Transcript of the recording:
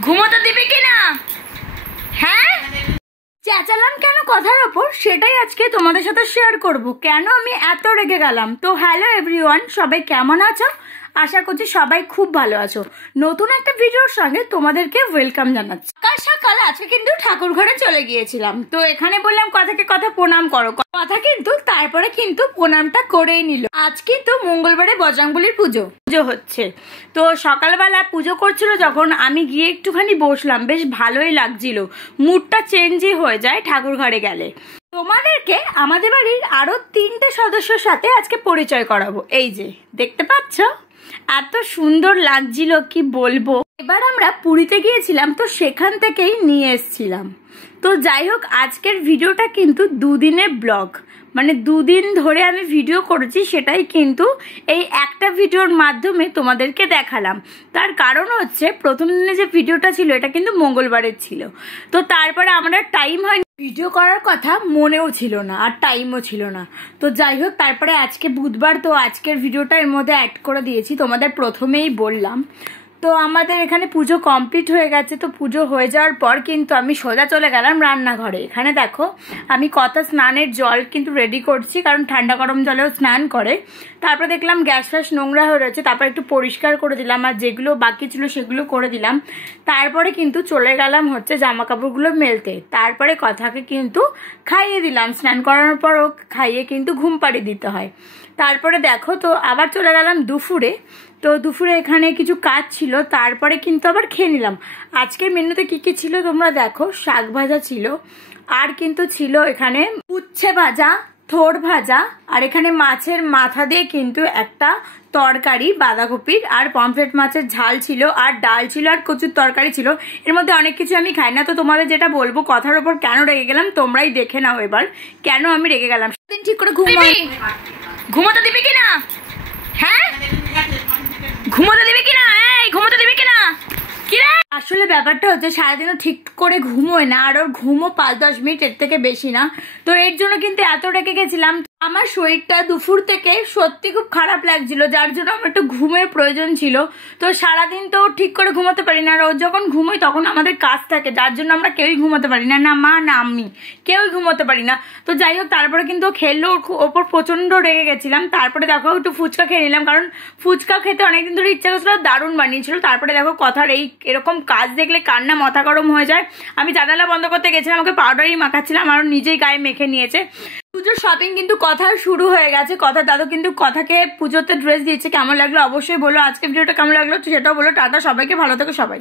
ঘুমোতে দিবি কিনা? হ্যাঁ, চেঁচালাম কেন কথার ওপর সেটাই আজকে তোমাদের সাথে শেয়ার করব, কেন আমি এত রেগে গেলাম। তো হ্যালো এভরিওয়ান, সবাই কেমন আছো? আশা করছি সবাই খুব ভালো আছো। নতুন একটা ভিডিওর সঙ্গে তোমাদেরকে ওয়েলকাম জানাচ্ছি। সকাল সকাল আজকে কিন্তু ঠাকুর ঘরে চলে গিয়েছিলাম। তো এখানে বললাম কথাকে কথা প্রণাম করো, কথা কিন্তু তারপরে কিন্তু প্রণামটা করেই নিল। আজ কিন্তু মঙ্গলবারে বজরংবলীর পুজো হচ্ছে। তো সকালবেলা পুজো করছিল যখন আমি গিয়ে একটুখানি বসলাম, বেশ ভালোই লাগছিল, মুডটা চেঞ্জই হয়ে যায় ঠাকুর ঘরে গেলে। তোমাদেরকে আমাদের বাড়ির আরো 3টে সদস্যর সাথে আজকে পরিচয় করাবো। এই যে দেখতে পাচ্ছ, এত সুন্দর লাগছিল কি বলবো। এবার আমরা পুরীতে গিয়েছিলাম, তো সেখান থেকেই নিয়ে এসছিলাম। তো যাই হোক, আজকের ভিডিওটা কিন্তু দুদিনের ব্লগ, মানে দুদিন ধরে আমি ভিডিও করেছি, সেটাই কিন্তু এই একটা ভিডিওর মাধ্যমে তোমাদেরকে দেখালাম। তার কারণ হচ্ছে প্রথম দিনে যে ভিডিওটা ছিল এটা কিন্তু মঙ্গলবারের ছিল, তো তারপরে আমরা টাইম হয়নি, ভিডিও করার কথা মনেও ছিল না আর টাইমও ছিল না। তো যাই হোক, তারপরে আজকে বুধবার, তো আজকের ভিডিওটা এর মধ্যে অ্যাড করে দিয়েছি। তোমাদের প্রথমেই বললাম, তো আমাদের এখানে পুজো কমপ্লিট হয়ে গেছে। তো পুজো হয়ে যাওয়ার পর কিন্তু আমি সোজা চলে গেলাম রান্নাঘরে। এখানে দেখো আমি স্নানের জল কিন্তু রেডি করছি, কারণ ঠান্ডা গরম জলেও স্নান করে। তারপরে দেখলাম গ্যাস ফ্যাস নোংরা হয়ে রয়েছে, তারপর একটু পরিষ্কার করে দিলাম, আর যেগুলো বাকি ছিল সেগুলো করে দিলাম। তারপরে কিন্তু চলে গেলাম হচ্ছে জামা কাপড়গুলো মেলতে। তারপরে কথাকে কিন্তু খাইয়ে দিলাম, স্নান করানোর পরও খাইয়ে কিন্তু ঘুম পাড়িয়ে দিতে হয়। তারপরে দেখো, তো আবার চলে গেলাম দুপুরে। তো দুপুরে এখানে কিছু কাজ ছিল, তারপরে কিন্তু আবার খেয়ে নিলাম। আজকের মেনুতে কি কি ছিল তোমরা দেখো, শাক ভাজা ছিল, আর কিন্তু ছিল এখানে উচ্ছে ভাজা, থোড় ভাজা, আর এখানে মাছের মাথা দিয়ে কিন্তু একটা তরকারি, বাঁধাকপির আর পমফ্রেট মাছের ঝাল ছিল, আর ডাল ছিল, আর কচুর তরকারি ছিল। এর মধ্যে অনেক কিছু আমি খাই না, তো তোমাদের যেটা বলবো কথার ওপর কেন রেগে গেলাম তোমরাই দেখে নাও এবার কেন আমি রেগে গেলাম। ঠিক করে ঘুমোতে দিবি কিনা? হ্যাঁ, ঘুমোতে দিবি কিনা? এই ঘুমোতে দিবি কিনা? আসলে ব্যাপারটা হচ্ছে সারাদিনও ঠিক করে ঘুমোয় না, আর ওর ঘুমো 5-10 মিনিট, এর থেকে বেশি না। তো এর জন্য কিন্তু এত রেগে গেছিলাম। আমার শরীরটা দুপুর থেকে সত্যি খুব খারাপ লাগছিল, যার জন্য আমার একটু ঘুমের প্রয়োজন ছিল। তো সারাদিন তো ঠিক করে ঘুমোতে পারি না, আর ও যখন ঘুমোই তখন আমাদের কাজ থাকে, যার জন্য আমরা কেউই ঘুমোতে পারি না, না মা না আমি, কেউই ঘুমোতে পারি না। তো যাই হোক, তারপরে কিন্তু খেললো, ওপর প্রচন্ড রেগে গেছিলাম। তারপরে দেখো একটু ফুচকা খেয়ে নিলাম, কারণ ফুচকা খেতে অনেকদিন ধরে ইচ্ছা করছিল, দারুণ বানিয়েছিল। তারপরে দেখো কথার এরকম কাজ দেখলে কান্না মাথা গরম হয়ে যায়। আমি জানালা বন্ধ করতে গেছিলাম, আমাকে পাউডারই মাখাচ্ছিলাম, আর নিজেই গায়ে মেখে নিয়েছে। পুজোর শপিং কিন্তু কথা শুরু হয়ে গেছে। কথার দাদু কিন্তু কথাকে পুজোতে ড্রেস দিয়েছে। কেমন লাগলো অবশ্যই বলো, আজকে ভিডিওটা কেমন লাগলো সেটাও বলো। টাটা, সবাইকে ভালো থেকো সবাই।